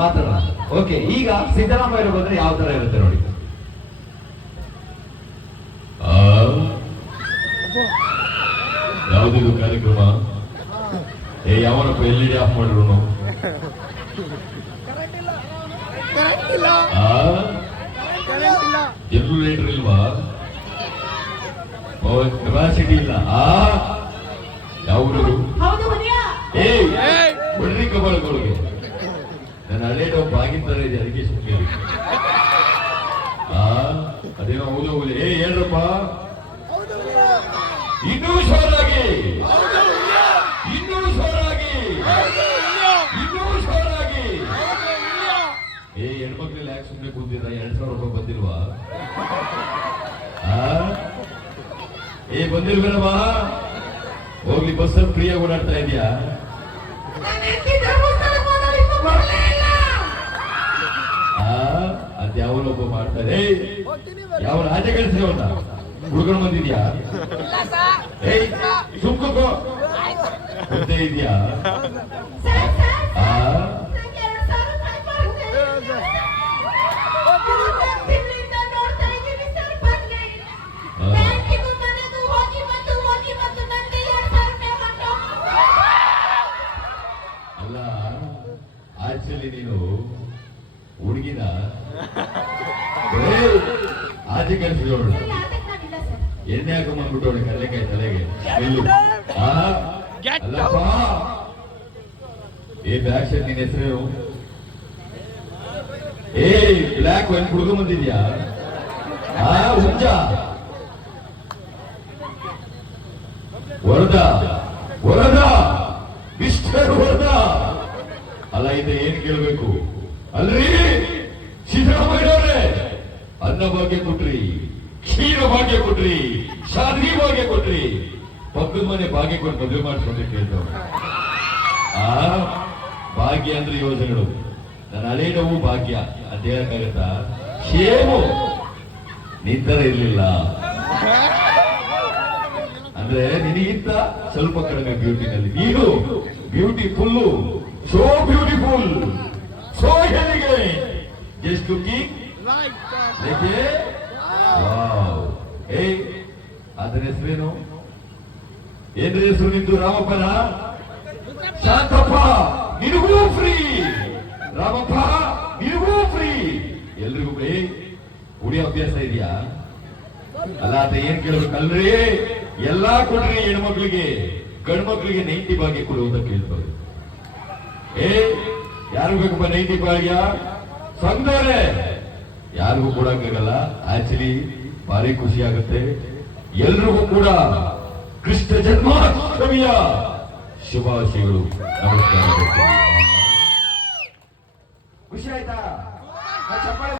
ಮಾತಾಡೋಣ. ಓಕೆ, ಈಗ ಸಿದ್ದರಾಮಯ್ಯ ಬಂದ್ರೆ ಯಾವ ತರ ಇರುತ್ತೆ ನೋಡಿ. ಯಾವ್ದಿದು ಕಾರ್ಯಕ್ರಮ? ಯಾವನಪ್ಪ ಎಲ್ಇಡಿ ಆಫ್ ಮಾಡಿರು? ಜನರೇಟರ್ ಇಲ್ವಾ? ಕೆಪಾಸಿಟಿ ಇಲ್ಲ. ಯಾವ ಬಿಡ್ರಿ ಕಬಾಳ್ಗಳಿಗೆ. ನನ್ನ ಹಳೆ ಒಬ್ಬ ಆಗಿರ್ತಾರೆ ಇದೆ, ಅದಕ್ಕೆ ಸುಮ್ಮನೆ. ಅದೇನೋ ಹೌದು ಹೌದು. ಹೇಳ್ರಪ್ಪ, ಇನ್ನೂ ಶೋರಾಗಿ, ಇನ್ನೂ ಶೋರಾಗಿ, ಇನ್ನೂ ಶೋರಾಗಿ. ಹೆಣ್ಮಕ್ಳೆಲ್ಲ ಯಾಕೆ ಸುಮ್ಮನೆ ಕೂತಿದ್ರ? 2,000 ರೂಪಾಯಿ ಬಂದಿಲ್ವಾ? ಬಂದಿಲ್ವೇನಮ್ಮ? ಹೋಗ್ಲಿ, ಬಸ್ಸಲ್ಲಿ ಫ್ರೀಯಾಗಿ ಓಡಾಡ್ತಾ ಇದೆಯಾ? ಅದ್ಯಾವನೊಬ್ಬ ಮಾಡ್ತಾರೆ. ಯಾವ ರಾಜ ಕಳಿಸಿದವನ್ನ ಹುಡುಗರು ಬಂದಿದ್ಯಾ? ಸುಮ್ಕೋ ಗೊತ್ತೇ ಇದೆಯಾ? ಅಲ್ಲ, ಆಕ್ಚುಲಿ ನೀನು ಹುಡುಗಿನ ಆಚೆ ಕಳಿಸಿದವಳು. ಎಣ್ಣೆ ಹಾಕೊಂಡ್ಬಂದ್ಬಿಟ್ಟವಳು ಕಡಲೆಕಾಯಿ ತಲೆಗೆ. ಅಲ್ಲಪ್ಪ, ಬ್ಯಾಕ್ ಸೈಡ್ ನಿನ್ನ ಹೆಸರು ಬ್ಲ್ಯಾಕ್ ವೈನ್ ಕುಡ್ಕೊಂಡ್ ಬಂದಿದ್ಯಾ? ಹುಂಜ ವರದ ವರದ ಮಿಸ್ಟರ್ ವರದ. ಅಲ್ಲ, ಇದೆ ಏನ್ ಕೇಳ್ಬೇಕು ಅಲ್ರಿ? ಸಿದ್ದರಾಮಯ್ಯವ್ರೆ, ಅನ್ನ ಭಾಗ್ಯ ಕೊಟ್ರಿ, ಕ್ಷೀರ ಭಾಗ್ಯ ಕೊಟ್ರಿ, ಶಾದಿ ಭಾಗ್ಯ ಕೊಟ್ರಿ, ಪಕ್ಕದ ಮನೆ ಭಾಗ್ಯ ಕೊಟ್ಟು ಮದುವೆ ಮಾಡಿಸ್ಕೊಂಡ್ರೆ ಕೇಳ್ತಾವ. ಭಾಗ್ಯ ಅಂದ್ರೆ ಯೋಜನೆಗಳು. ನನ್ನ ಹಳೆ ನೋವು ಭಾಗ್ಯ ಅಂತ ಹೇಳಕ್ಕಾಗತ್ತಾ? ಶೇಮು ನಿಂತರ ಇರ್ಲಿಲ್ಲ ಅಂದ್ರೆ ನಿನಗಿಂತ ಸ್ವಲ್ಪ ಕಡಿಮೆ ಬ್ಯೂಟಿನಲ್ಲಿ. ನೀನು beautiful, so beautiful, so elegant, just looking like A wow. ಅದರ ಹೆಸರೇನು? ಏನ್ರ ಹೆಸರು ನಿಂದು? ರಾಮಪ್ಪನ? ಶಾಂತಪ್ಪ ನಿನಗೂ ಫ್ರೀ, ರಾಮಪ್ಪ ನಿನಗೂ ಫ್ರೀ, ಎಲ್ರಿಗೂ ಫ್ರೀ. ಕುಡಿಯೋ ಅಭ್ಯಾಸ ಇದೆಯಾ? ಅಲ್ಲ, ಅಂತ ಏನ್ ಕೇಳ್ಬೇಕಲ್ರಿ? ಎಲ್ಲಾ ಕೊಡ್ರಿ ಹೆಣ್ಮಕ್ಳಿಗೆ, ಗಂಡ್ಮಕ್ಳಿಗೆ 90 ಭಾಗ್ಯ ಕೊಡುವುದ ಕೇಳ್ತಾರೆ. ಯಾರಿಗೂ ಬೇಕಪ್ಪ 90 ಭಾಗ್ಯ? ಸಂಘದವರೇ ಯಾರಿಗೂ ಕೊಡಕ್ಕಾಗಲ್ಲ. ಆಕ್ಚುಲಿ ಭಾರಿ ಖುಷಿ ಆಗುತ್ತೆ. ಎಲ್ರಿಗೂ ಕೂಡ ಕೃಷ್ಣ ಜನ್ಮಾಷ್ಟಮಿಯ ಶುಭಾಶಯಗಳು. ನಮಸ್ಕಾರ. ಖುಷಿ ಆಯ್ತಾ?